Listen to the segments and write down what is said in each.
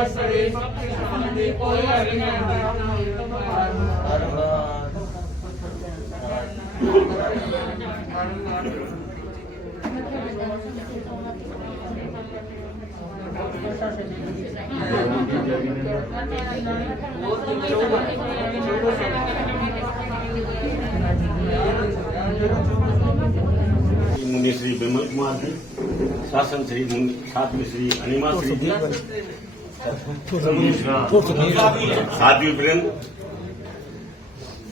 मुनि श्री विमल कुमार जी, शासन श्री साध्वी श्री अनिमा श्री जी, साध्वी वृंद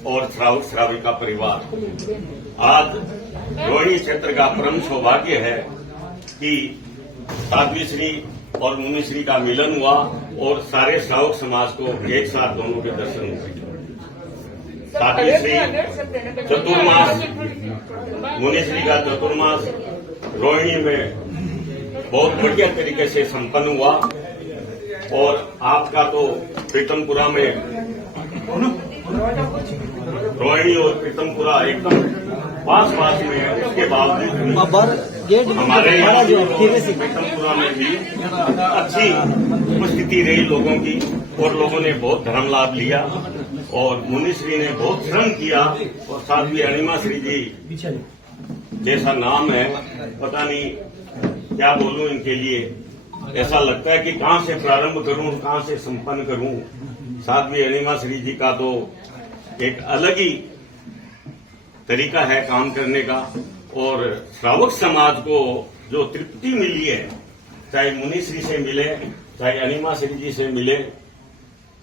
और श्रावक श्राविका परिवार, आज रोहिणी क्षेत्र का परम सौभाग्य है कि साध्वी श्री और मुनि श्री का मिलन हुआ और सारे श्रावक समाज को एक साथ दोनों के दर्शन हुए। साध्वी श्री चतुर्मास, मुनि श्री का चतुर्मास रोहिणी में बहुत बढ़िया तरीके से संपन्न हुआ और आपका तो प्रीतमपुरा में रोहिणी और प्रीतमपुरा एकदम पास में है। उसके बावजूद हमारे यहाँ प्रीतमपुरा में भी अच्छी उपस्थिति रही लोगों की और लोगों ने बहुत धर्म लाभ लिया और मुनि श्री ने बहुत श्रम किया और साध्वी अनिमा श्री जी जैसा नाम है, पता नहीं क्या बोलूं इनके लिए। ऐसा लगता है कि कहां से प्रारंभ करूं, कहां से संपन्न करूं। साध्वी अनिमा श्री जी का तो एक अलग ही तरीका है काम करने का और श्रावक समाज को जो तृप्ति मिली है, चाहे मुनि श्री से मिले चाहे अनिमा श्री जी से मिले।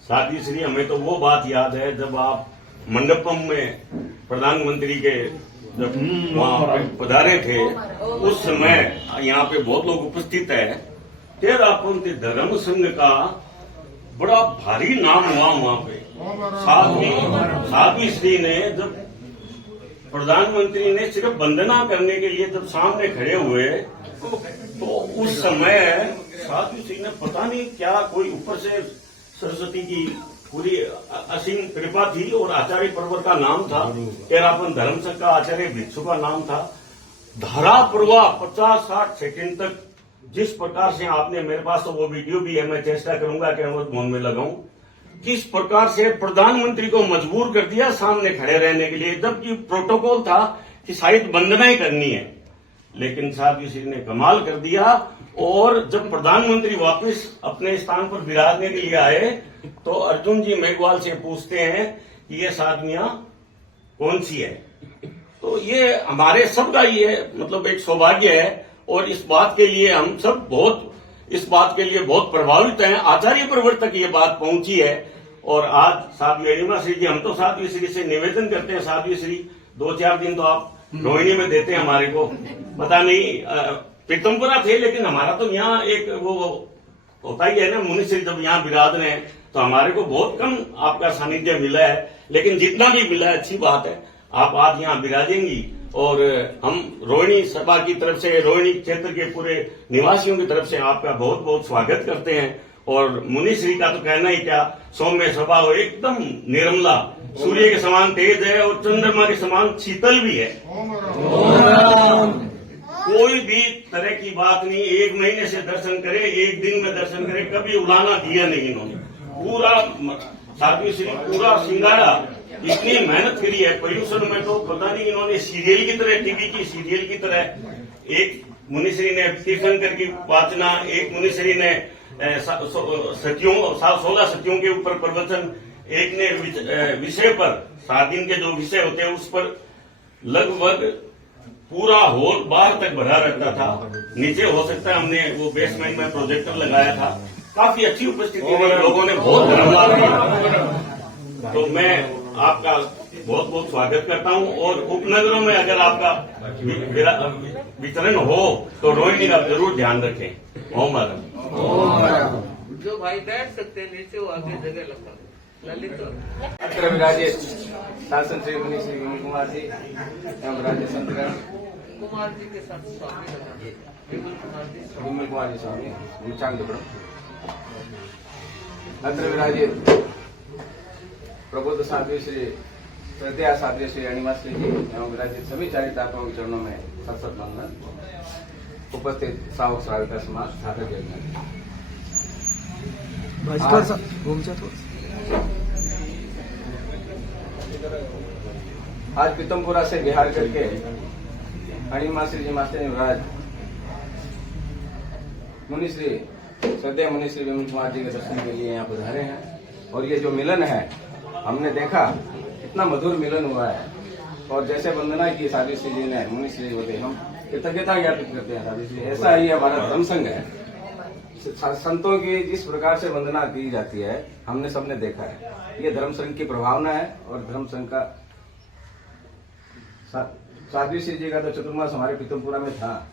साध्वी श्री, हमें तो वो बात याद है जब आप मंडपम में प्रधानमंत्री के जब वहां पधारे थे, उस समय यहाँ पे बहुत लोग उपस्थित है। तेरापंथी धर्म संघ का बड़ा भारी नाम हुआ वहां पे। साध्वी श्री ने जब प्रधानमंत्री ने सिर्फ वंदना करने के लिए जब सामने खड़े हुए तो उस समय साध्वी श्री ने पता नहीं क्या कोई ऊपर से सरस्वती की पूरी असीम कृपा थी और आचार्य पर्वत का नाम था, तेरापन धर्म संघ का आचार्य भिक्षु का नाम था। धारा प्रवाह 50-60 सेकंड तक जिस प्रकार से आपने, मेरे पास तो वो वीडियो भी है, मैं चेष्टा करूंगा कि मैं फोन में लगाऊं, किस प्रकार से प्रधानमंत्री को मजबूर कर दिया सामने खड़े रहने के लिए, जबकि प्रोटोकॉल था कि शायद वंदना ही करनी है। लेकिन साध्वी श्री ने कमाल कर दिया और जब प्रधानमंत्री वापस अपने स्थान पर विराजने के लिए आए तो अर्जुन जी मेघवाल से पूछते हैं कि ये साधनियां कौन सी है। तो ये हमारे सबका ये मतलब एक सौभाग्य है और इस बात के लिए हम सब इस बात के लिए बहुत प्रभावित हैं। आचार्य पर्वत तक ये बात पहुंची है और आज साध्वी अनिमा श्री जी, हम तो साध्वी श्री से निवेदन करते हैं, साध्वी श्री 2-4 दिन तो आप रोहिणी में देते हैं हमारे को। पता नहीं प्रीतमपुरा थे लेकिन हमारा तो यहाँ एक वो होता ही है ना, मुनि श्री जब यहाँ विराज रहे हैं तो हमारे को बहुत कम आपका सानिध्य मिला है, लेकिन जितना भी मिला है अच्छी बात है। आप आज यहाँ विराजेंगी और हम रोहिणी सभा की तरफ से, रोहिणी क्षेत्र के पूरे निवासियों की तरफ से आपका बहुत बहुत स्वागत करते हैं। और मुनि श्री का तो कहना ही क्या, सौम्य स्वभाव, एकदम निर्मला, सूर्य के समान तेज है और चंद्रमा के समान शीतल भी है। कोई भी तरह की बात नहीं, 1 महीने से दर्शन करे, 1 दिन में दर्शन करे, कभी उलाना दिया नहीं इन्होंने। पूरा साध्वी श्री पूरा सिंगारा, इतनी मेहनत करी है। पर्यूषण में तो पता नहीं इन्होंने सीरियल की तरह, टीवी की सीरियल की तरह, एक मुनिश्री ने तीर्थंकर की वाचना, एक मुनिश्री ने 16 सतियों के ऊपर प्रवचन, एक ने विषय पर 7 दिन के जो विषय होते हैं उस पर लगभग पूरा हॉल बाहर तक भरा रहता था। नीचे हो सकता है हमने वो बेसमेंट में प्रोजेक्टर लगाया था। काफी अच्छी उपस्थिति में लोगों ने बहुत धर्म लाभ लिया। तो मैं आपका बहुत बहुत स्वागत करता हूं और उपनगरों में अगर आपका वितरण हो तो रोहिणी का जरूर ध्यान रखें। ओम जो भाई बैठ सकते हैं नीचे, वो आगे जगह लगा ललित अत्र विराजित शासन श्री मुनि श्री विमल कुमार जी एवं राजेश कुमार जी के साथ स्वामी विमल कुमार जी स्वामी चांगपुरम। अत्र विराजित प्रबुद्ध साध्वी श्री श्रद्धा साध्वी श्री अनिमा श्री जी एवं विराजित सभी चारितात्माओं के चरणों में सत वंदन। उपस्थित श्रावक श्राविका समाज, छात्र आज पीतमपुरा से बिहार करके अणिमाश्री जी मास्टर युवराज मुनिश्री श्रद्धेय मुनिश्री विमल कुमार जी के दर्शन के लिए यहाँ पधारे हैं। और ये जो मिलन है हमने देखा, इतना मधुर मिलन हुआ है। और जैसे वंदना की साध्वी जी ने मुनिश्री होते, हम कृतज्ञता ज्ञापित करते हैं साध्वी जी। ऐसा ही हमारा धर्म संघ है। संतों की जिस प्रकार से वंदना की जाती है हमने सबने देखा है। ये धर्म संघ की प्रभावना है। और धर्म संघ का साध्वी जी का तो चतुर्मास हमारे पीतमपुरा में था,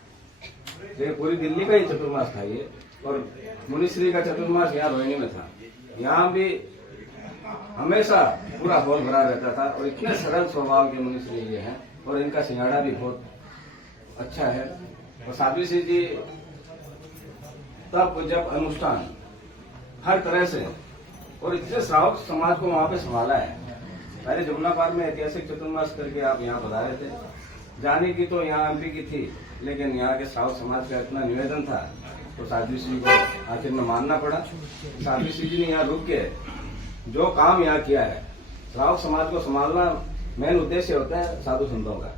लेकिन पूरी दिल्ली का ही चतुर्मास था ये। और मुनिश्री का चतुर्मास यहाँ रोहिणी में था। यहाँ भी हमेशा पूरा हॉल भरा रहता था। और इतने सरल स्वभाव के मुनिश्री ये हैं। और इनका सिंगाड़ा भी बहुत अच्छा है। और साध्वी जी तब जब अनुष्ठान हर तरह से, और इतने श्रावक समाज को वहां पे संभाला है। पहले जमुना पार में ऐतिहासिक चतुर्मास करके आप यहाँ पधारे थे। जाने की तो यहाँ एमपी की थी, लेकिन यहाँ के श्रावक समाज का इतना निवेदन था तो साध्वी जी को आखिर में मानना पड़ा। साध्वी जी ने यहाँ रुक के जो काम यहाँ किया है, श्रावक समाज को संभालना मेन उद्देश्य होता है साधु संतों का।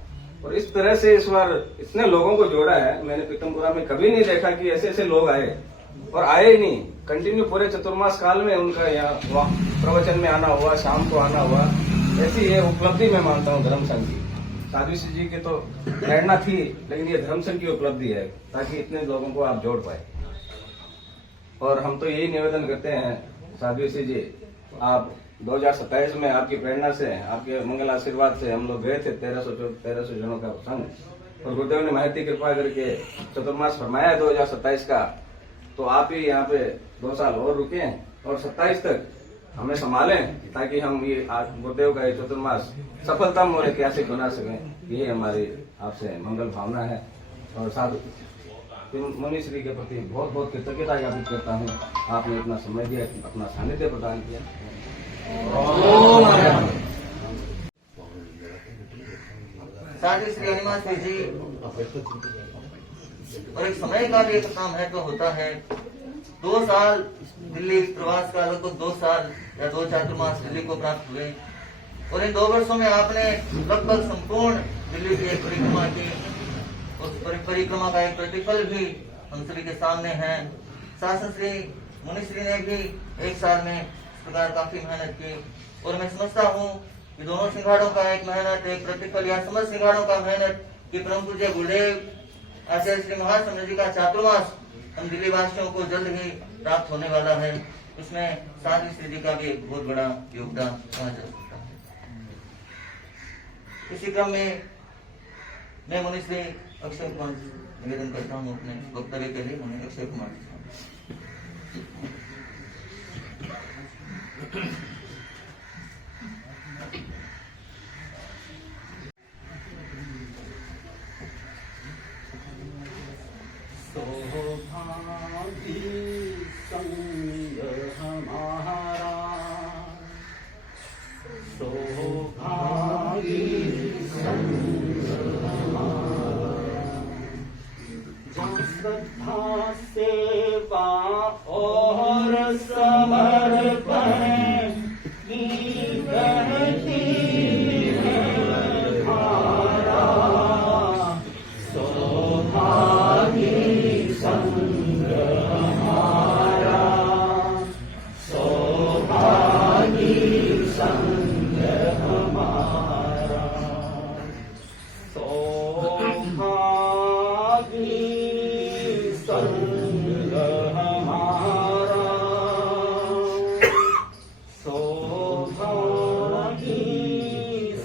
और इस तरह से इस बार इतने लोगों को जोड़ा है, मैंने पीतमपुरा में कभी नहीं देखा कि ऐसे ऐसे लोग आए। और आए ही नहीं, कंटिन्यू पूरे चतुर्मास काल में उनका यहाँ प्रवचन में आना हुआ, शाम को आना हुआ। ऐसी ये उपलब्धि मैं मानता हूँ धर्म संघ की। साध्वी जी की तो प्रेरणा थी, लेकिन ये धर्म संघ की उपलब्धि है, ताकि इतने लोगों को आप जोड़ पाए। और हम तो यही निवेदन करते हैं साध्वी जी, आप 2027 में आपकी प्रेरणा से, आपके मंगल आशीर्वाद से हम लोग गए थे 1300 जनों का संघ। और गुरुदेव ने महती कृपा करके चतुर्मास फरमाया 2027 का। तो आप ही यहाँ पे 2 साल और रुके और 27 तक हमें संभालें, ताकि हम ये गुरुदेव का चतुर्मास सफलतम और ऐतिहासिक बना सकें। यही हमारी आपसे मंगल भावना है। और साधु मुनिश्री के प्रति बहुत बहुत कृतज्ञता ज्ञापित करता हूँ। आपने इतना समय दिया, अपना सानिध्य प्रदान किया। साध्वी श्री अणिमाश्री जी और एक समय का भी एक काम है तो होता है। 2 साल दिल्ली प्रवास का, लगभग 2 साल या 2 चातुर्मास दिल्ली को प्राप्त हुए। और इन 2 वर्षों में आपने लगभग संपूर्ण दिल्ली की एक परिक्रमा की। उस परिक्रमा का एक प्रतिफल भी हम सभी के सामने है। शासन श्री मुनिश्री ने भी 1 साल में इस प्रकार काफी मेहनत की। और मैं समझता हूँ कि दोनों सिंघाड़ों का एक मेहनत, एक प्रतिफल, या समस्त सिंघाड़ों का मेहनत कि परम पूज्य गुरुदेव आचार्य श्री महासम्राट जी का चातुर्मास हम दिल्ली वासियों को जल्द ही प्राप्त होने वाला है। इसमें साध्वी श्री जी का भी एक बहुत बड़ा योगदान कहा जा सकता है। इसी क्रम में मैं मुनिश्री अक्षय कुमार निवेदन करता हूँ अपने वक्तव्य के लिए। उन्हें अक्षय कुमार श्रद्धा सेवा और समर्पण की बहती है धारा, सौभागी संग हमारा, सौभागी संग हमारा, सौभागी संग हमारा, सौभागी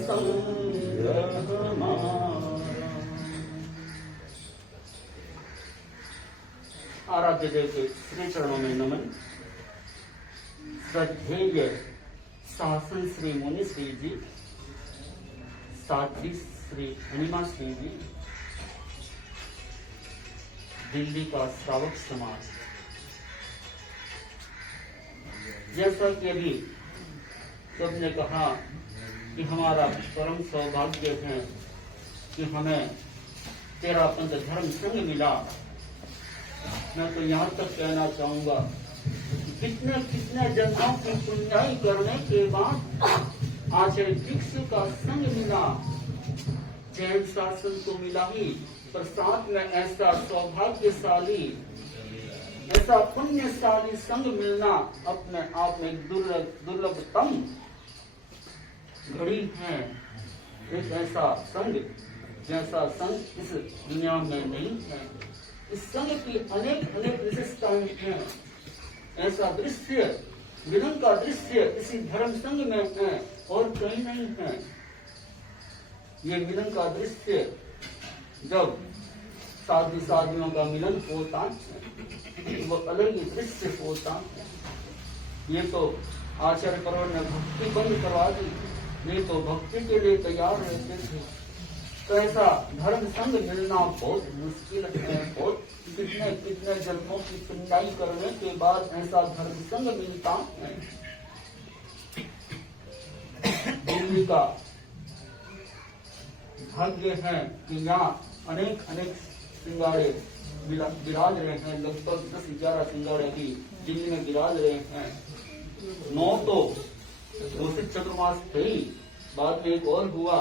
संग हमारा। आराध्य देव के श्री चरणों में नमन। श्रद्धेय शासन श्री मुनिश्री जी, साध्वी श्री अणिमाश्री जी, दिल्ली का श्रावक समाज, जैसा कि अभी सबने कहा कि हमारा परम सौभाग्य है कि हमें तेरा पंथ धर्म संघ मिला। मैं तो यहाँ तक कहना चाहूंगा कि कितने कितने जन्मों की पुण्याई करने के बाद आचार्य वृक्ष का संग मिला। जैन शासन तो मिला ही, पर साथ में ऐसा सौभाग्यशाली, ऐसा पुण्यशाली संग मिलना अपने आप में दुर्लभतम घड़ी है। एक ऐसा संग जैसा संग इस दुनिया में नहीं है। इस संग की अनेक अनेक विशेषताएं हैं। ऐसा दृश्य, मिलन का दृश्य इसी धर्म संग में है और कहीं नहीं है। ये मिलन का दृश्य जब साधु साधुओं का मिलन होता है वो अलग ही दृश्य होता है। ये तो आचार्य पर्व ने भक्ति बंद करवा दी, नहीं तो भक्ति के लिए तैयार रहते थे। तो ऐसा धर्म संग मिलना बहुत मुश्किल है। बहुत कितने कितने जन्मों की पुण्याई करने के बाद ऐसा धर्म संग मिलता है। दिल्ली का भाग्य है कि यहाँ अनेक अनेक सिंगाड़े विराज रहे हैं। लगभग 10-11 सिंगाड़े भी दिल्ली में विराज रहे हैं। 9 तो घोषित चतुर्मास थे ही, बाद में एक और हुआ।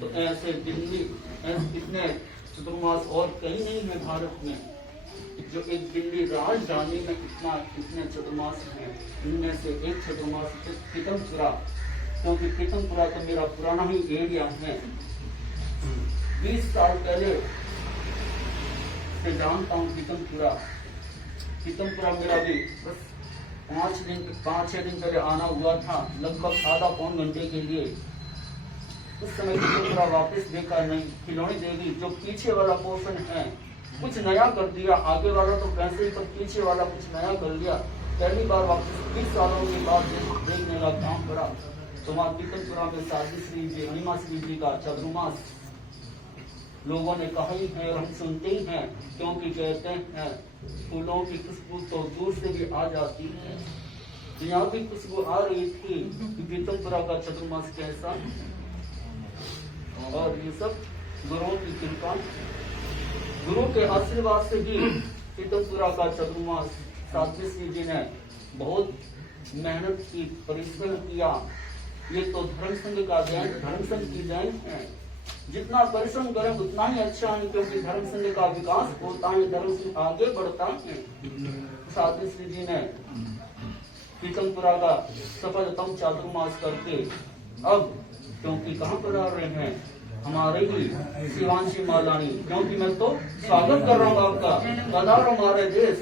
तो ऐसे दिल्ली ऐसे कितने चतुर्मास और कहीं नहीं है भारत में, जो एक दिल्ली राजधानी में इतने चतुर्मास हैं। इनमें से एक चतुर्मास पीतमपुरा, क्योंकि पीतमपुरा तो मेरा पुराना ही एरिया है। 20 साल पहले से जानता हूँ पीतमपुरा मेरा भी बस 5-6 दिन पहले आना हुआ था, लगभग आधा पौन घंटे के लिए। उस समय पीतमपुरा वापस देखा नहीं। खिलौनी देवी जो पीछे वाला पोर्शन है कुछ नया कर दिया, आगे वाला तो वैसे ही, पर पीछे वाला कुछ नया कर लिया। पहली बार वापस 20 सालों के बाद देखने का काम करा। तो वहाँ पीतमपुरा में साधी श्री जी, अनिमा श्री जी का चतुर्मास लोगों ने कहा ही है और हम सुनते ही हैं, क्योंकि कहते हैं फूलों की खुशबू तो दूर से भी आ जाती है। तो यहाँ भी खुशबू आ रही थी कि पीतमपुरा का चतुर्मास कैसा। और ये सब गुरुओं की कृपा, गुरु के आशीर्वाद से ही पीतमपुरा का चतुर्मास साध्वी श्री जी ने बहुत मेहनत की, परिश्रम किया। ये तो धर्म संघ का देन, धर्म संघ की देन है। जितना परिश्रम करें उतना ही अच्छा है, क्योंकि धर्म संघ का विकास होता है, धर्म संघ आगे बढ़ता है। साध्वी श्री जी ने पीतमपुरा का सफलतम चातुर्मास करके अब, क्योंकि कहाँ पर आ रहे हैं हमारे ही शिवांशी मालानी, क्योंकि मैं तो स्वागत कर रहा हूँ आपका। पधारो हमारे देश,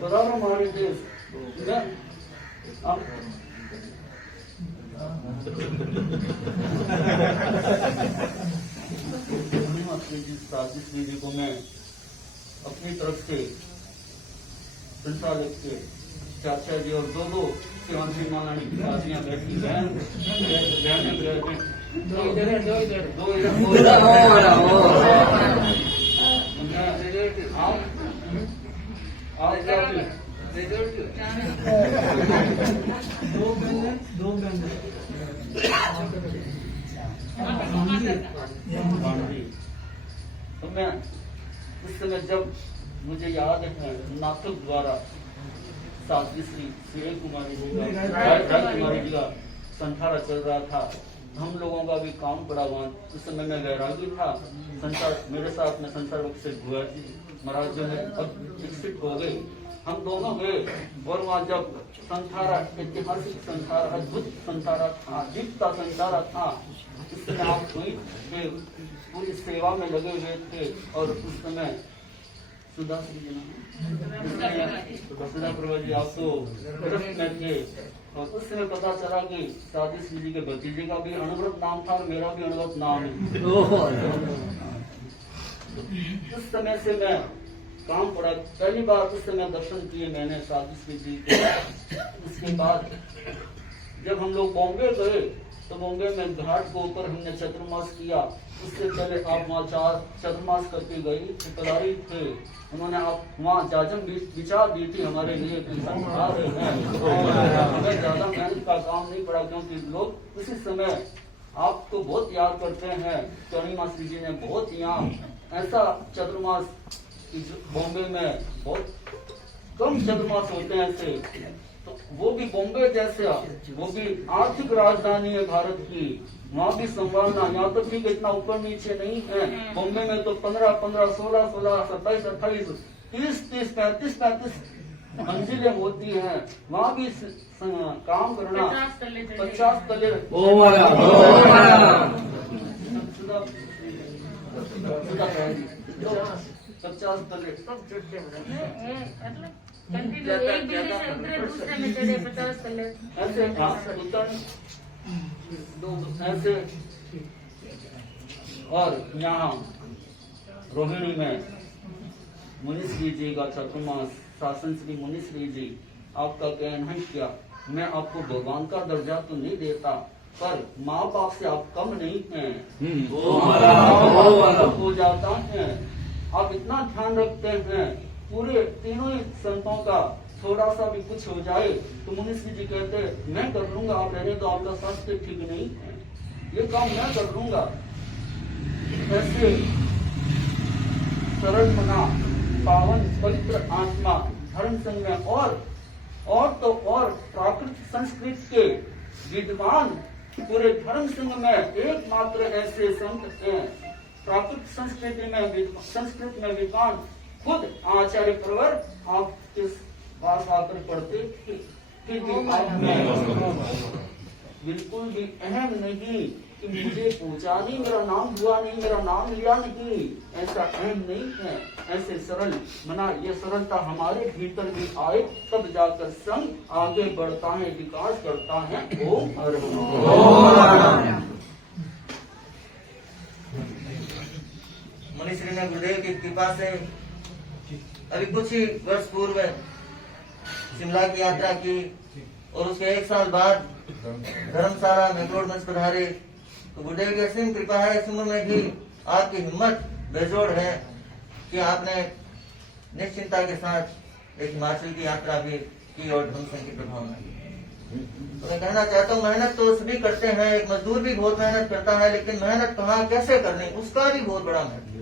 पधारो हमारे देश। साध्वी जी को मैं अपनी तरफ से संचालक के चाचा जी और दो शिवांशी मालानी की शादियां बैठी तो मैं उस समय जब मुझे याद है नाटक द्वारा साध्वी श्री सुरेश कुमारी जी का संथारा चल रहा था। हम लोगों का भी काम पड़ा हुआ। उस समय मैं वैरागी था। संसार मेरे साथ में संसार वक्त से हुआ जी महाराज जो है अब विकसित हो गए। हम दोनों गए और वहाँ जब संथारा, ऐतिहासिक संथारा, अद्भुत संथारा था, दिव्य संथारा था, उसमें आप हुई थे, पूरी सेवा में लगे हुए थे। और उस समय सुधा प्रभा जी आप तो में थे। और उस समय पता चला कि साध्वी श्री जी के भतीजे का भी अणुव्रत नाम था और मेरा भी अणुव्रत नाम है। उस समय से मैं काम पड़ा। पहली बार उस समय दर्शन किए मैंने साध्वी श्री जी के। उसके बाद जब हम लोग बॉम्बे गए तो बॉम्बे में घाट के ऊपर हमने चतुर्मास किया। उससे पहले आप वहाँ 4 चतुर्मास करके गई पधारी थे। उन्होंने आप वहाँ जाजम विचार दी थी हमारे लिए कि आ रहे हैं। हमें ज्यादा मेहनत का काम नहीं पड़ा, क्योंकि लोग उसी समय आपको बहुत याद करते हैं। अनिमा श्री जी ने बहुत यहाँ ऐसा चतुर्मास बॉम्बे में बहुत कम चतुर्मास होते हैं ऐसे, तो वो भी बॉम्बे जैसे, वो भी आर्थिक राजधानी है भारत की, वहाँ भी संभालना, यहाँ तक भी इतना ऊपर नीचे नहीं है। बॉम्बे में तो 15-15, 16-16, 27-28, 30-30, 35-35 मंजिलें होती हैं, वहाँ भी काम करना 50 तले 50 तले ऐसे ऐसे। और यहाँ रोहिणी में मुनिश्री जी का चतुर्मास, शासन श्री मुनिश्री जी, आपका कहना है क्या, मैं आपको भगवान का दर्जा तो नहीं देता, पर माँ बाप से आप कम नहीं हैं, हो जाता है। आप इतना ध्यान रखते हैं, पूरे तीनों ही संतों का थोड़ा सा भी कुछ हो जाए तो मुनिश्री जी कहते मैं कर लूंगा, आप रहने दो, आपका स्वास्थ्य ठीक नहीं है, ये काम मैं कर लूंगा। ऐसे सरल मना, पावन पवित्र आत्मा धर्म संघ में और तो और प्राकृतिक संस्कृत के विद्वान पूरे धर्म संघ में एकमात्र ऐसे संत हैं, प्राकृतिक संस्कृत में विद्वान खुद आचार्य प्रवर आपके पास आकर पढ़ते थे, फिर भी आपने बिल्कुल भी अहम नहीं कि मुझे पूछा नहीं, मेरा नाम हुआ नहीं, मेरा नाम लिया नहीं, ऐसा अहम नहीं है। ऐसे सरल मना, ये सरलता हमारे भीतर भी आए, तब जाकर संघ आगे बढ़ता है, विकास करता है। ओम मुनिश्री ने गुरुदेव की कृपा से अभी कुछ ही वर्ष पूर्व शिमला की यात्रा की, और उसके 1 साल बाद धर्मशाला मैक्लोडगंज पधारे। तो गुरुदेव की असीम कृपा है, इस उम्र में भी आपकी हिम्मत बेजोड़ है कि आपने निश्चिंता के साथ एक हिमाचल की यात्रा भी की और धर्म संघ के प्रभाव में। तो मैं कहना चाहता हूँ, मेहनत तो सभी करते हैं, एक मजदूर भी बहुत मेहनत करता है, लेकिन मेहनत कहाँ कैसे करनी उसका भी बहुत बड़ा महत्व,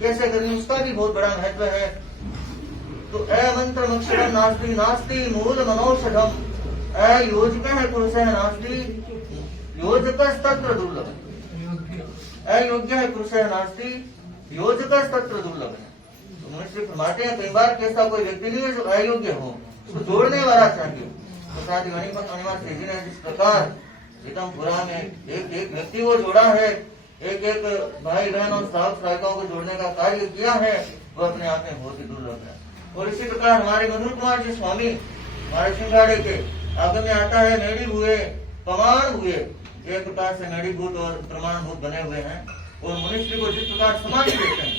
कैसे करनी उसका भी बहुत बड़ा महत्व है। तो मंत्र अक्षरम नास्ति नास्ति मूल मनौषधम, योजक पुरुष है नास्ति योजक तत्र दुर्लभ, अयोग्य है पुरुष है नास्ति योजक तत्र दुर्लभ है। तो मुनिश्री फरमाते हैं, कई बार कैसा कोई व्यक्ति नहीं है जो अयोग्य हो, उसको जोड़ने वाला चाहिए। तो साथ ही अनिमा जी ने जिस प्रकार एकदम में एक व्यक्ति को जोड़ा है, एक भाई बहन और साहब सहायिकाओं को जोड़ने का कार्य किया है, वो अपने आप में बहुत ही दुर्लभ है। और इसी प्रकार हमारे मधुर कुमार जी स्वामी हमारे सिंघाड़े के आगे में आता है, मेढ़ी हुए प्रमाण हुए, एक प्रकार से मेढ़ीभूत और प्रमाणभूत बने हुए हैं। और मुनिश्री को जिस प्रकार समाधि देते हैं,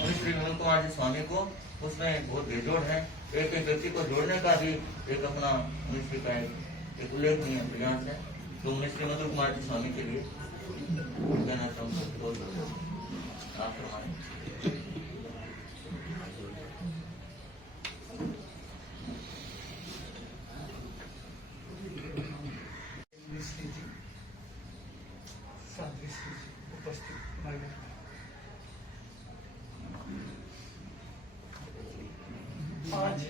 मुनिश्री मधुर कुमार जी स्वामी को उसमें बहुत बेजोड़ है। एक व्यक्ति को जोड़ने का भी एक अपना मुनिश्री का एक उल्लेखनीय प्रयास है। तो मुनिश्री मधुर कुमार जी स्वामी के लिए कहना चाहूँगा, आप फरमाएं। आज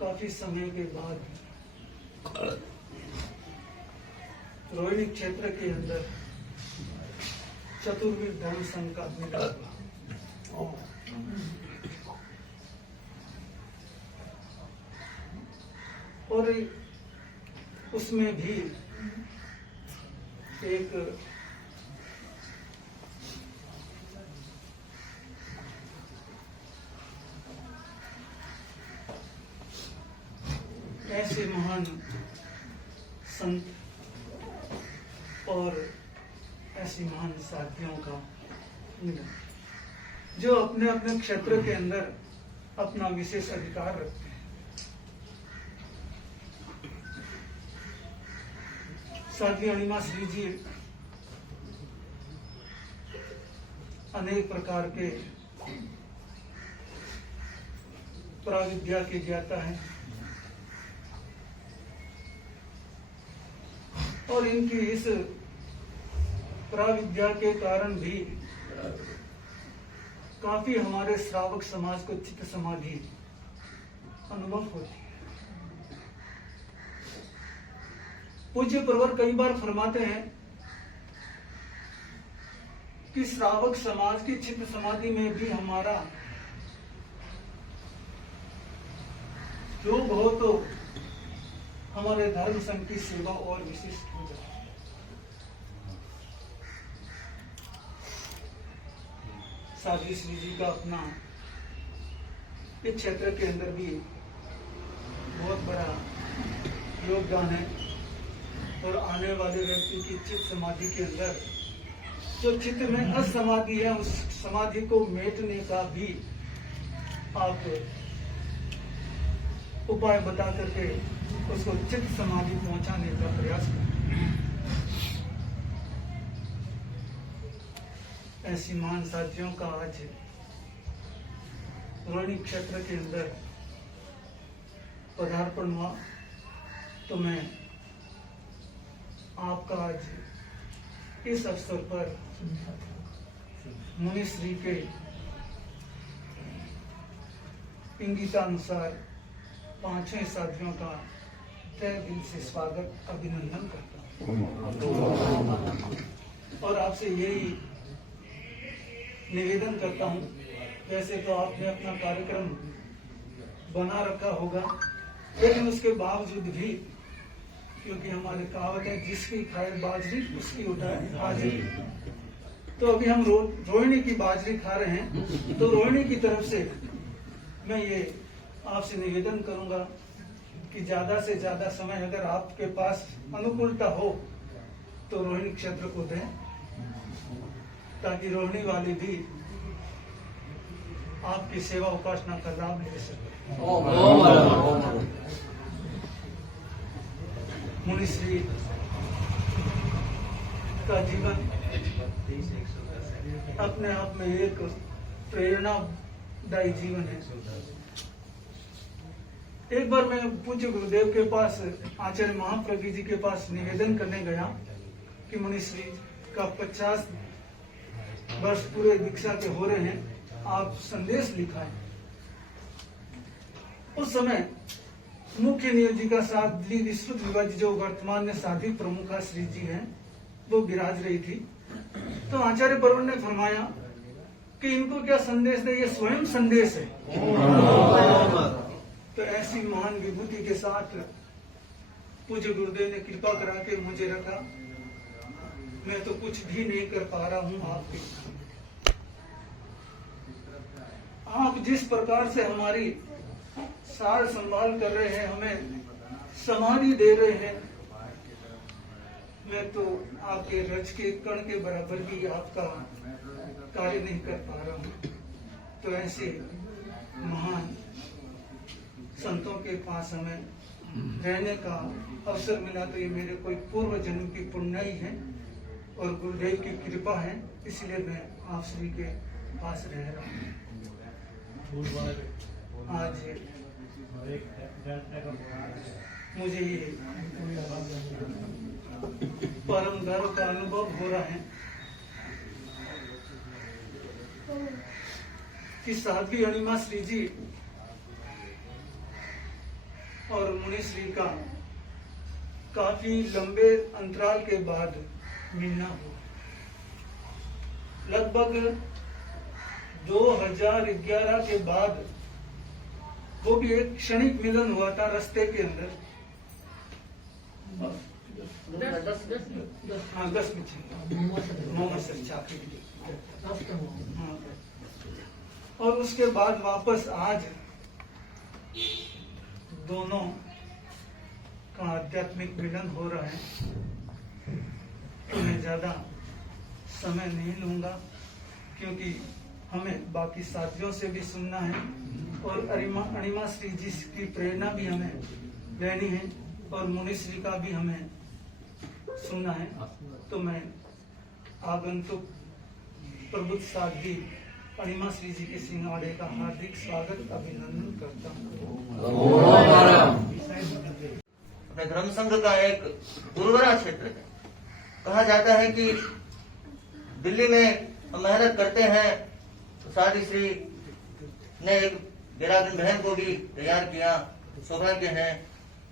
काफी समय के बाद रोहिणी क्षेत्र के अंदर चतुर्वेद धर्म संघ का मिलन हुआ, और उसमें भी एक ऐसे महान संत और ऐसी महान साथियों का मिलन, जो अपने अपने क्षेत्र के अंदर अपना विशेष अधिकार रखते हैं। साध्वी अणिमा श्री जी अनेक प्रकार के प्राविद्या के ज्ञाता हैं, और इनकी इस प्राविद्या के कारण भी काफी हमारे श्रावक समाज को चित्त समाधि अनुभव होती है। पूज्य प्रवर कई बार फरमाते हैं कि श्रावक समाज की चित्त समाधि में भी हमारा योग हो तो हमारे धर्म संघ की सेवा और विशिष्ट हो जाए। साध्वी श्री जी का अपना इस क्षेत्र के अंदर भी बहुत बड़ा योगदान है और आने वाले व्यक्ति की चित्त समाधि के अंदर जो चित्त में असमाधि है उस समाधि को मेटने का भी आप उपाय बता करके उसको चित्त समाधि पहुंचाने का प्रयास करें। ऐसी महान साथियों का आज रोहिणी क्षेत्र के अंदर पदार्पण हुआ तो मैं आपका आज इस अवसर पर मुनि श्री के इंगितानुसार पांचों साथियों का तहे दिल से स्वागत अभिनंदन करता हूं और आपसे यही निवेदन करता हूं। वैसे तो आपने अपना कार्यक्रम बना रखा होगा लेकिन उसके बावजूद भी क्योंकि हमारी कहावत है जिसकी खाए बाजरी उसकी उठाए हाजिरी, तो अभी हम रोहिणी की बाजरी खा रहे हैं तो रोहिणी की तरफ से मैं ये आपसे निवेदन करूंगा कि ज्यादा से ज्यादा समय अगर आपके पास अनुकूलता हो तो रोहिणी क्षेत्र को दें ताकि रोहिणी वाले भी आपकी सेवा उपासना का लाभ ले सके। मुनि श्री का जीवन अपने आप में एक प्रेरणादायी जीवन है। एक बार मैं पूज्य गुरुदेव के पास आचार्य महाप्रज्ञ जी के पास निवेदन करने गया कि मुनि श्री का 50 वर्ष पूरे दीक्षा के हो रहे हैं, आप संदेश लिखाएं। उस समय मुख्य नियोजिका साध्वी विस्तृत विभाजी जो वर्तमान में साध्वी प्रमुखा श्री जी हैं वो विराज रही थी। तो आचार्य प्रवर ने फरमाया कि इनको क्या संदेश दे, ये स्वयं संदेश है। तो ऐसी महान विभूति के साथ पूज्य गुरुदेव ने कृपा करा के मुझे रखा। मैं तो कुछ भी नहीं कर पा रहा हूं आपके। आप जिस प्रकार से हमारी सार संभाल कर रहे हैं, हमें समाधि दे रहे हैं, मैं तो आपके रज के कण के बराबर भी आपका कार्य नहीं कर पा रहा हूं। तो ऐसे महान संतों के पास हमें रहने का अवसर मिला तो ये मेरे कोई पूर्व जन्म की पुण्य ही है और गुरुदेव की कृपा है, इसलिए मैं आप श्री के पास रह रहा हूँ। आज मुझे ये परम गर्व का अनुभव हो रहा है कि साध्वी अणिमा श्री जी और मुनि श्री का काफी लंबे अंतराल के बाद मिलना हुआ। लगभग 2011 के बाद वो भी एक क्षणिक मिलन हुआ था रास्ते के अंदर। 10 मोहम्मद सर चाकरी। और उसके बाद वापस आज दोनों का आध्यात्मिक मिलन हो रहा है। तो मैं ज्यादा समय नहीं लूंगा क्योंकि हमें बाकी साथियों से भी सुनना है और अणिमा श्री जी की प्रेरणा भी हमें लेनी है और मुनि श्री का भी हमें सुनना है। तो मैं आगंतुक प्रबुद्ध साध्वी अणिमा श्री जी के सिंहाड़े का हार्दिक स्वागत अभिनंदन करता हूँ। अपने धर्म संघ का एक उर्वरा क्षेत्र है। कहा जाता है कि दिल्ली में हम मेहनत करते हैं तो साथ श्री ने एक वीरांगना बहन को भी तैयार किया। सौभाग्य है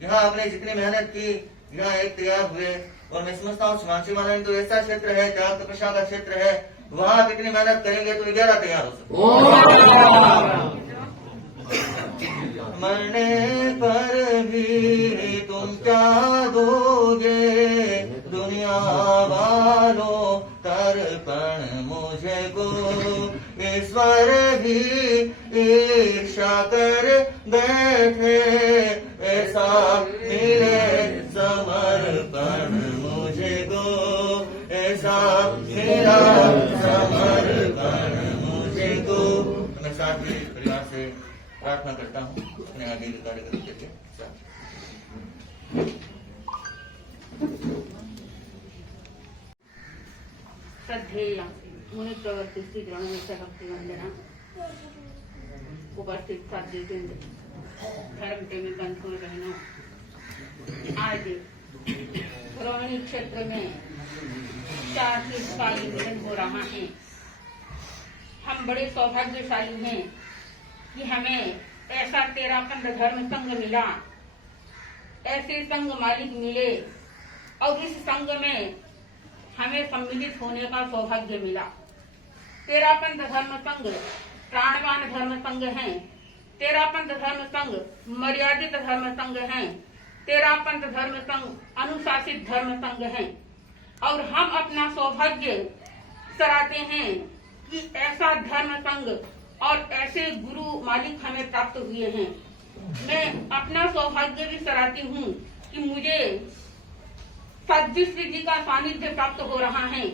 यहाँ आपने जितनी मेहनत की यहाँ एक तैयार हुए। और मैं समझता हूँ हिमांशु मानव तो ऐसा क्षेत्र है, त्याग तपस्या का क्षेत्र है, वहाँ आप इतनी मेहनत करेंगे तो 11 तैयार हो सकते। मरने पर भी तुम क्या दोगे दुनिया वालों तर्पण मुझे को, ईश्वर भी ईर्ष्या कर बैठे ऐसा मिले समर्पण मुझे को, ऐसा मिला समर्पण मुझे को। मैं साथ ही परिवार से प्रार्थना करता हूँ अपने आगे के कार्यक्रम के लिए। श्रद्धेय मुनि प्रवर्ति श्री ग्रहण भक्ति वंदना उपस्थित साथी धर्म प्रेमी बंधुओं बहनों, आज रोहिणी क्षेत्र में 4 साल मिलन हो रहा है। हम बड़े सौभाग्यशाली हैं कि हमें ऐसा तेरापंथ धर्म संघ मिला, ऐसे संघ मालिक मिले और इस संघ में हमें सम्मिलित होने का सौभाग्य मिला। तेरापंथ धर्म संघ प्राणवान धर्म संघ है, तेरापंथ धर्म संघ मर्यादित धर्म संघ है, तेरापंथ धर्म संघ अनुशासित धर्म संघ है। और हम अपना सौभाग्य सराहते हैं कि ऐसा धर्म संघ और ऐसे गुरु मालिक हमें प्राप्त हुए हैं। मैं अपना सौभाग्य भी सराहती हूँ कि मुझे सद्गुरु जी का सानिध्य प्राप्त हो रहा है।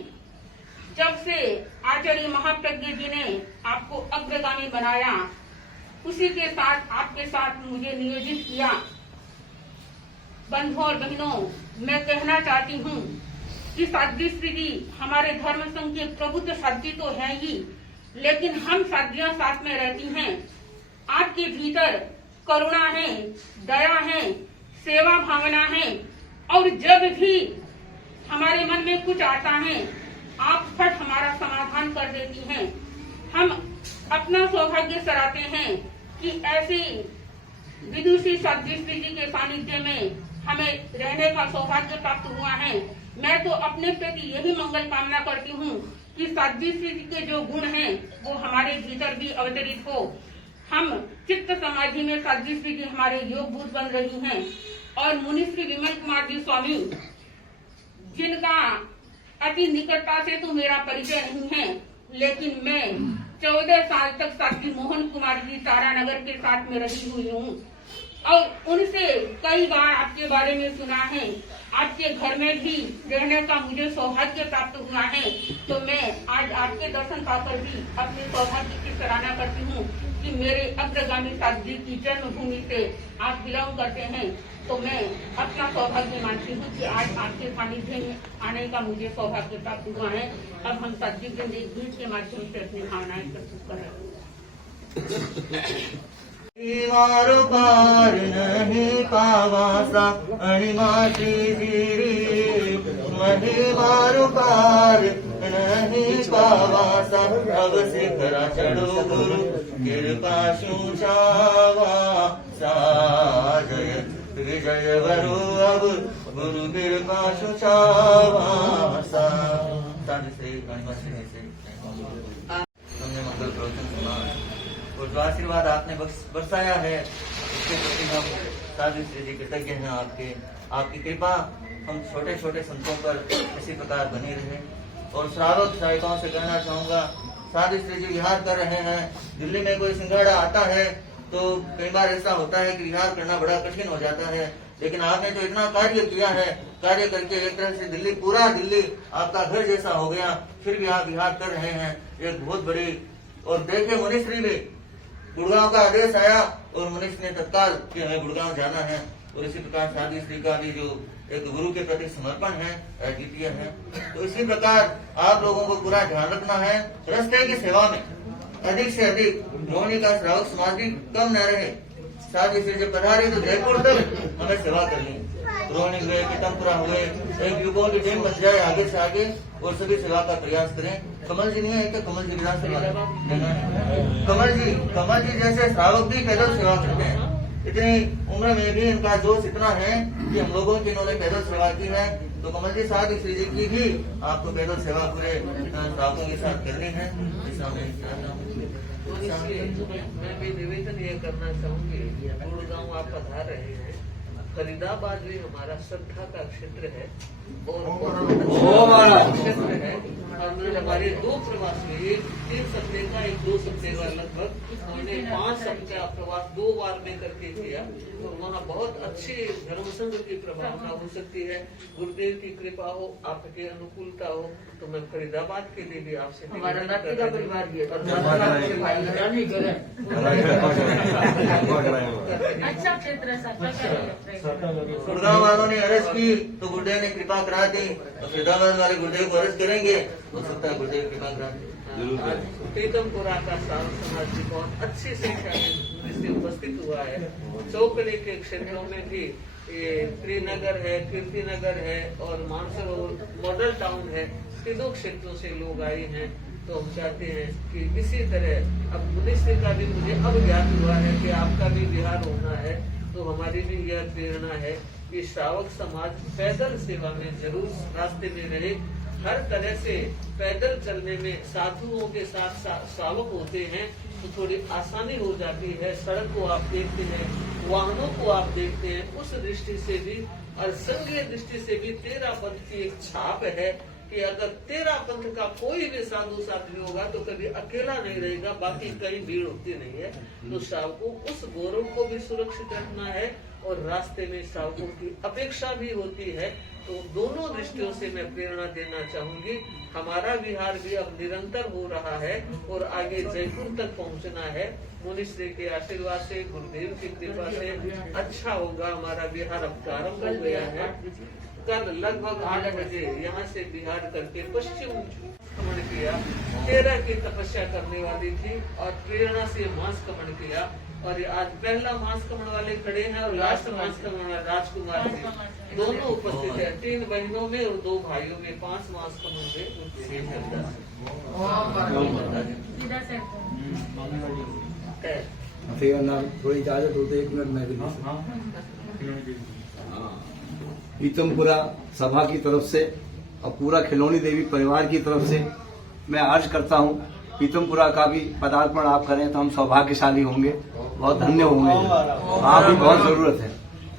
जब से आचार्य महाप्रज्ञ जी ने आपको अग्रगामी बनाया, उसी के साथ आपके साथ मुझे नियोजित किया। बंधुओं और बहनों, मैं कहना चाहती हूँ कि सद्गुरु जी हमारे धर्म संघ के प्रबुद्ध साथी तो है ही, लेकिन हम साथियां साथ में रहती हैं। आपके भीतर करुणा है, दया है, सेवा भावना है और जब भी हमारे मन में कुछ आता है आप फट हमारा समाधान कर देती हैं। हम अपना सौभाग्य सराहते हैं कि ऐसी विदुषी सद्गुरु जी के सानिध्य में हमें रहने का सौभाग्य प्राप्त हुआ है। मैं तो अपने प्रति यही मंगल कामना करती हूँ कि सद्गुरु जी के जो गुण हैं वो हमारे भीतर भी अवतरित हो। हम चित्त समाधि में सद्गुरु जी हमारे योग भूत बन रही हैं। और मुनि श्री विमल कुमार जी स्वामी, जिनका अति निकटता से तो मेरा परिचय नहीं है, लेकिन मैं 14 साल तक साथी मोहन कुमार जी तारानगर के साथ में रही हुई हूँ और उनसे कई बार आपके बारे में सुना है। आपके घर में भी रहने का मुझे सौभाग्य प्राप्त हुआ है। तो मैं आज आपके दर्शन पाकर भी अपने सौभाग्य की सराहना करती हूँ कि मेरे अग्रगामी साथी की जन्मभूमि से आप बिलोंग करते हैं। तो मैं अपना सौभाग्य मानती हूँ कि आज आपके सानिध्य में आने का मुझे सौभाग्य प्राप्त हुआ है। अब हम साथी गीत के माध्यम से अपनी भावनाएं प्रस्तुत कर रहे हैं। मार पार नहीं पावासा अणिमाची जीरी, महिमार पार नहीं पावासा अब शिखरा चढ़ो गुरु कृपा छावा सा जय विजय वरु अब गुरु कृपा छावा सा। हमने मंगल प्रवचन सुना और जो आशीर्वाद आपने बरसाया है उसके प्रति हम साधु श्री जी कृतज्ञ हैं। आपकी कृपा हम छोटे छोटे संतों पर इसी प्रकार बनी रहे। और श्रावक सहायकों से कहना चाहूंगा, साधु श्री जी विहार कर रहे हैं। दिल्ली में कोई सिंगाड़ा आता है तो कई बार ऐसा होता है कि विहार करना बड़ा कठिन हो जाता है, लेकिन आपने जो इतना कार्य किया है, कार्य करके एक तरह से दिल्ली, पूरा दिल्ली आपका घर जैसा हो गया। फिर भी आप विहार कर रहे हैं, एक बहुत बड़ी। और देखे मुनिश्री भी गुड़गांव का आदेश आया और मनुष्य ने तत्काल कि हमें गुड़गांव जाना है। और इसी प्रकार साधु श्री का भी जो एक गुरु के प्रति समर्पण है अद्वितीय है। तो इसी प्रकार आप लोगों को पूरा ध्यान रखना है, रास्ते की सेवा में अधिक से अधिक रोहिणी का श्रावक समाज भी कम न रहे। साधु श्री जब पधारे तो जयपुर तक हमें सेवा करनी है। तो रोहिणी हुए, पीतमपुरा हुए, एक युगों की टीम बन जाए आगे से आगे और सभी सेवा का प्रयास करें। कमल जी नहीं है क्या? कमल जी विधानसभा कमल जी जैसे श्रावक भी पैदल सेवा करते हैं। इतनी उम्र में भी इनका जोश इतना है कि हम लोगों की इन्होंने पैदल सेवा की है। तो कमल जी साथ श्री जी की भी आपको पैदल सेवा पूरे श्रावकों के साथ करनी है। मैं भी निवेदन ये करना चाहूंगी, गुड़गांव आप पधार रहे हैं, फरीदाबाद भी हमारा श्रद्धा का क्षेत्र है और क्षेत्र है। और हमारे 2 प्रवास में, एक 3 सप्ताह का, एक 2 सप्ताह का, लगभग हमने 5 सप्ताह का प्रवास 2 बार में करके किया और वहाँ बहुत अच्छी धर्म संघ की प्रभावना हो सकती है। गुरुदेव की कृपा हो, आपके अनुकूलता हो, तो मैं फरीदाबाद के लिए भी आपसे हमारा नाट्य का परिवार भी है। अच्छा क्षेत्र है सर। गुड़गांव वालों ने अर्ज की तो गुरुदेव ने कृपा करा दी, तो फरीदाबाद वाले गुरुदेव को अर्ज करेंगे, हो सकता है गुरुदेव कृपा करा दी। आज पीतमपुरा का साल समाज भी बहुत अच्छी संख्या में इससे उपस्थित हुआ है। चौकड़ी के क्षेत्रों में भी ये त्रिनगर है, कीर्तिनगर है और मानसरोवर मॉडल टाउन है, तीनों क्षेत्रों से लोग आए हैं। तो हम चाहते हैं कि इसी तरह अब मुनिश्री का भी मुझे अब ज्ञात हुआ है कि आपका भी बिहार होना है, तो हमारी भी यह प्रेरणा है कि श्रावक समाज पैदल सेवा में जरूर रास्ते में रहे। हर तरह से पैदल चलने में साधुओं के साथ श्रावक होते हैं तो थोड़ी आसानी हो जाती है। सड़क को आप देखते हैं, वाहनों को आप देखते हैं, उस दृष्टि से भी और संघीय दृष्टि से भी 13 पंथ की एक छाप है कि अगर 13 पंथ का कोई भी साधु साथी होगा तो कभी अकेला नहीं रहेगा, बाकी कहीं भीड़ होती नहीं है। तो श्रावकों उस गौरव को भी सुरक्षित रखना है और रास्ते में श्रावकों की अपेक्षा भी होती है। तो दोनों दृष्टियों से मैं प्रेरणा देना चाहूंगी। हमारा विहार भी अब निरंतर हो रहा है और आगे जयपुर तक पहुंचना है। मुनिश्री के आशीर्वाद से, गुरुदेव की कृपा से अच्छा होगा। हमारा विहार अब प्रारंभ हो गया है। कल लगभग 8 बजे यहाँ से बिहार करके पश्चिम गमन किया। 13 की तपस्या करने वाली थी और प्रेरणा से मास गमन किया और आज पहला मास गमन वाले खड़े हैं और लास्ट मास गमन राजकुमार जी दोनों उपस्थित है। 3 बहनों में और 2 भाइयों में 5 मास गमन में थोड़ी इजाजत होती है, 1 मिनट में भी। पीतमपुरा सभा की तरफ से और पूरा खिलौनी देवी परिवार की तरफ से मैं अर्ज करता हूँ, पीतमपुरा का भी पदार्पण आप करें तो हम सौभाग्यशाली होंगे, बहुत धन्य होंगे। वहाँ भी बहुत जरूरत है।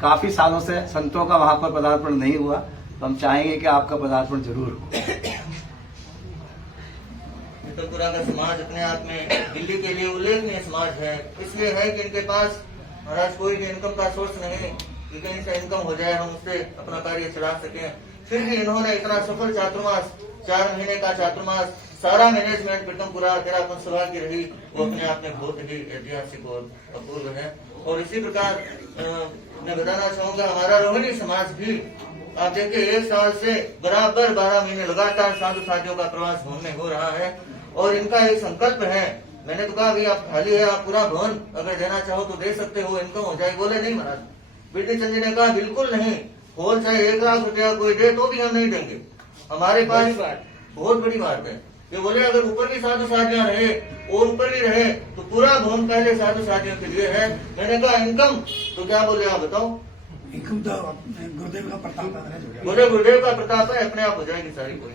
काफी सालों से संतों का वहाँ पर पदार्पण नहीं हुआ, तो हम चाहेंगे कि आपका पदार्पण जरूर हो। पीतमपुरा का समाज अपने आप में दिल्ली के लिए उल्लेखनीय समाज है। इसलिए है कि इनके पास महाराज कोई भी इनकम का सोर्स नहीं कि कहीं से इनकम हो जाए, हम उससे अपना कार्य चला सकें। फिर भी इन्होंने इतना सफल चातुर्मास, 4 महीने का चातुर्मास, सारा मैनेजमेंट पीतमपुरा 13 पंथ सभा की रही, वो अपने आप में बहुत ही ऐतिहासिक और अपूर्व है। और इसी प्रकार मैं बताना चाहूंगा, हमारा रोहिणी समाज भी आप देखिए 1 साल से बराबर 12 महीने लगातार साधु साथियों का प्रवास भवन में हो रहा है और इनका एक संकल्प है। मैंने तो कहा अभी आप खाली है, आप पूरा भवन अगर देना चाहो तो दे सकते हो, इनकम हो जाए। बोले नहीं महाराज, बीटी चंद जी ने कहा बिल्कुल नहीं, होल चाहे 1 लाख रुपया कोई दे तो भी हम नहीं देंगे। हमारे पास बहुत बड़ी बात है। ये बोले अगर ऊपर भी साधु साथियां रहे और ऊपर भी रहे तो पूरा भवन पहले साधु साथियों के लिए है। मैंने कहा इनकम तो क्या बोले आप बताओ? इनकम तो गुरुदेव का प्रताप है। बोले गुरुदेव का प्रताप है, अपने आप हो जाएगी सारी कोई।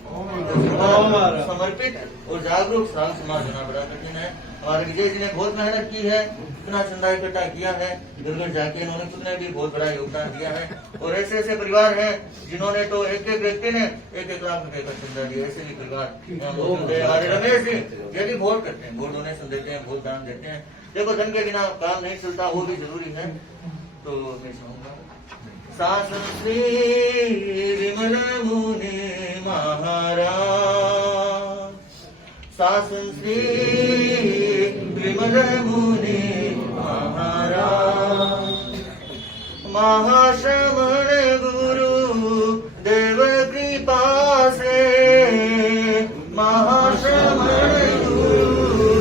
समर्पित और जागरूक श्रावक समाज होना बड़ा कठिन है। हमारे विजय जी ने बहुत मेहनत की है, इतना चंदा इकट्ठा किया है, घर जाके इन्होंने खुद ने भी बहुत बड़ा योगदान दिया है। और ऐसे ऐसे परिवार हैं जिन्होंने तो एक व्यक्ति ने 1-1 लाख रुपए का चंदा दिया। ऐसे भी परिवार हमारे रमेश जी ये भी वोट करते हैं, वोट डोनेशन देते हैं, वोट दान देते हैं। देखो धन के बिना काम नहीं चलता, वो भी जरूरी है। तो मैं चाहूंगा शासन श्री विमल मुनि महाराज, शासन श्री विमल मुनि महाराज, महाश्रमण गुरु देव कृपा से, महाश्रमण गुरु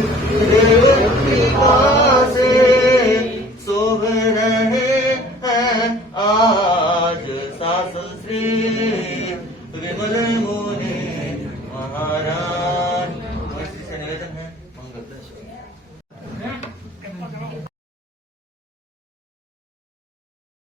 देव कृपा से शोभ रहे हैं आज तूने महाराज